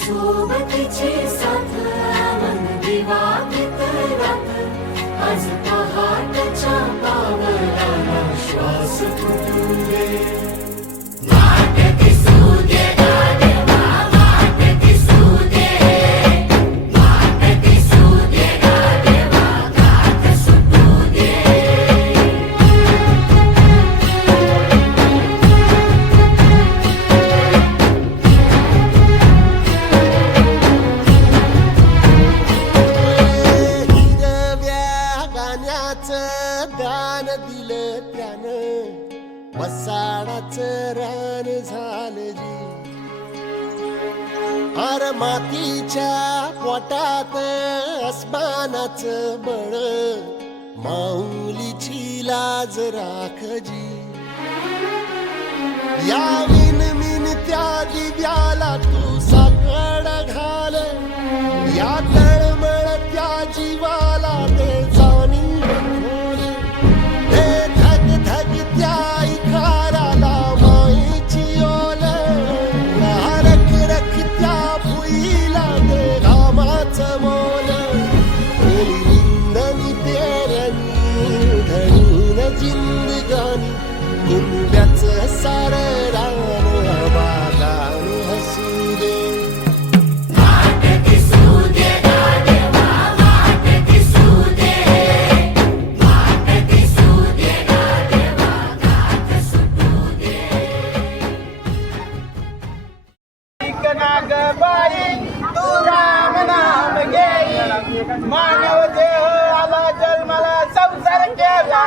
सोबतीची साथ मन दिवाळीत रात आज पहाटच्या पावलाला श्वास फुटू दे वाट दिसू दे गादेवा वाट दिसू दे वाट दिसू दे गादेवा गाठ सुटू दे दान दिलं त्यानं वसाडाचं रान झालं जी अर मातीच्या पोटात अस्मानाचं बळ माऊलीची लाज राख जी या विन त्या दिव्याला तू साकड घाल या तळमळ त्या जीवाला ते जाणी जिंदगानी कुंब्याचं सार रान बागान हसू दे वाट दिसू दे गादेवा वाट दिसू दे वाट दिसू दे गादेवा गाठ सुटू दे नागबाई तू राम नाम घेई मानव देह आला जन्माला संसार केला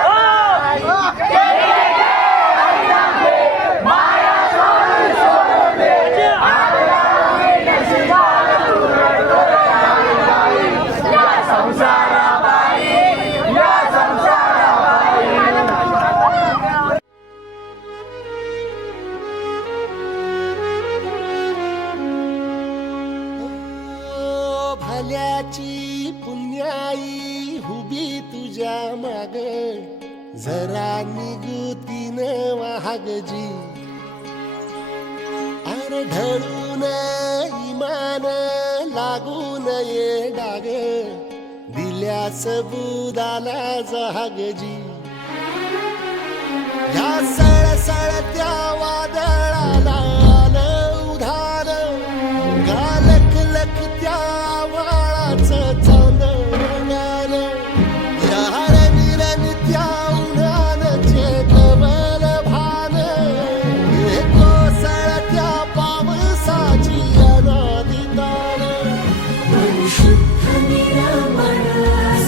भल्याची पुण्याई हुबी तुझ्या माग जरा निगुतीन वाहगजी अर ढळून इमान लागून ये डाग दिल्या सबुदाला जहागजी या सळसळत्या वादळाला उधार गालक लख त्या वाळाचं चांदण गाल यार निरण त्या उन्हानचे कवल भान कोसळत्या पावसाची अनादितान मन शुद्ध निरामळ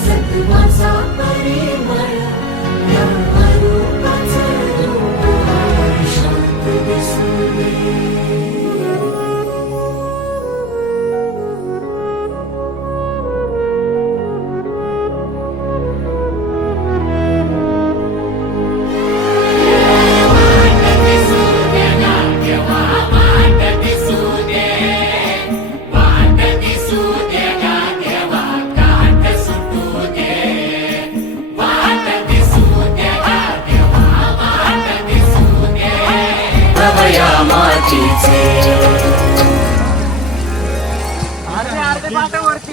सत्वाचा परिमळ या रूपाचं रूप शांत दिसू दे अर्धे पाटावरती